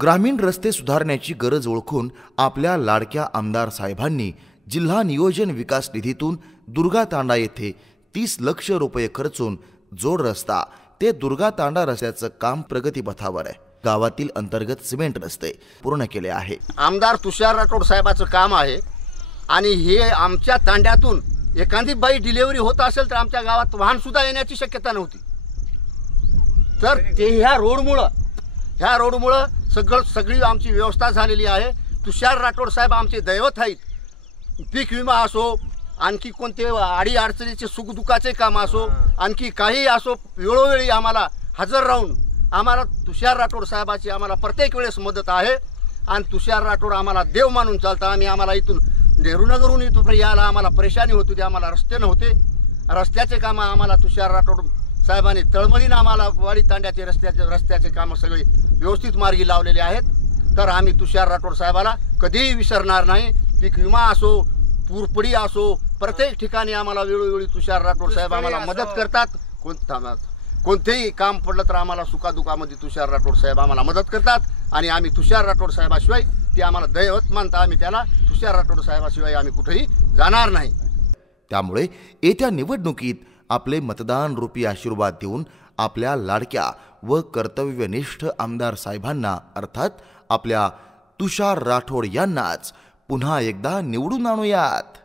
ग्रामीण रस्ते सुधारण्याची गरज ओळखून आपल्या लाडक्या आमदार साहेबांनी जिल्हा नियोजन विकास निधीतून दुर्गा तांडा येथे 30 लाख रुपये खर्चून जोड रस्ता ते दुर्गा तांडा रस्त्याचं काम प्रगतीपथावर आहे। गावातील अंतर्गत सिमेंट रस्ते पूर्ण केले आहे। आमदार तुषार राठोड साहेबाचं काम आहे आणि हे आमच्या तांड्यातून एखादी बाई डिलिव्हरी होत असेल तर आमच्या गावात वाहन सुद्धा येण्याची शक्यता नव्हती। तर ते ह्या रोडमुळे सगळी आमची व्यवस्था झालेली आहे। तुषार राठोड साहेब आमचे दैवत आहेत। पीक विमा असो, आणखी कोणते आडी अडचणीचे सुखदुःखाचे काम असो, आणखी काही असो, वेळोवेळी आम्हाला हजर राहून आम्हाला तुषार राठोड साहेबाची आम्हाला प्रत्येक वेळेस मदत आहे। आणि तुषार राठोड आम्हाला देव मानून चालता। आम्हाला इथून नेहरूनगरहून इथं यायला आम्हाला परेशानी होत होती, आम्हाला रस्ते नव्हते। रस्त्याचे काम आम्हाला तुषार राठोड साहेबांनी तळमळीनं आम्हाला वाडी तांड्याचे रस्त्याचे कामं सगळे व्यवस्थित मार्गी लावलेले आहेत। तर आम्ही तुषार राठोड साहेबाला कधीही विसरणार नाही। पीक विमा असो, पूरपडी असो, प्रत्येक ठिकाणी आम्हाला वेळोवेळी तुषार राठोड साहेब आम्हाला मदत करतात। कोणतेही काम पडलं तर आम्हाला सुखादुखामध्ये तुषार राठोड साहेब आम्हाला मदत करतात आणि आम्ही तुषार राठोड साहेबाशिवाय ते आम्हाला दैवत मानता। आम्ही त्याला तुषार राठोड साहेबाशिवाय आम्ही कुठेही जाणार नाही। त्यामुळे येत्या निवडणुकीत आपले मतदान रूपी आशीर्वाद देऊन आपल्या लाडक्या व कर्तव्यनिष्ठ आमदार साहेबांना अर्थात आपल्या तुषार राठोड यांनाच पुन्हा एकदा निवडून आणूयात।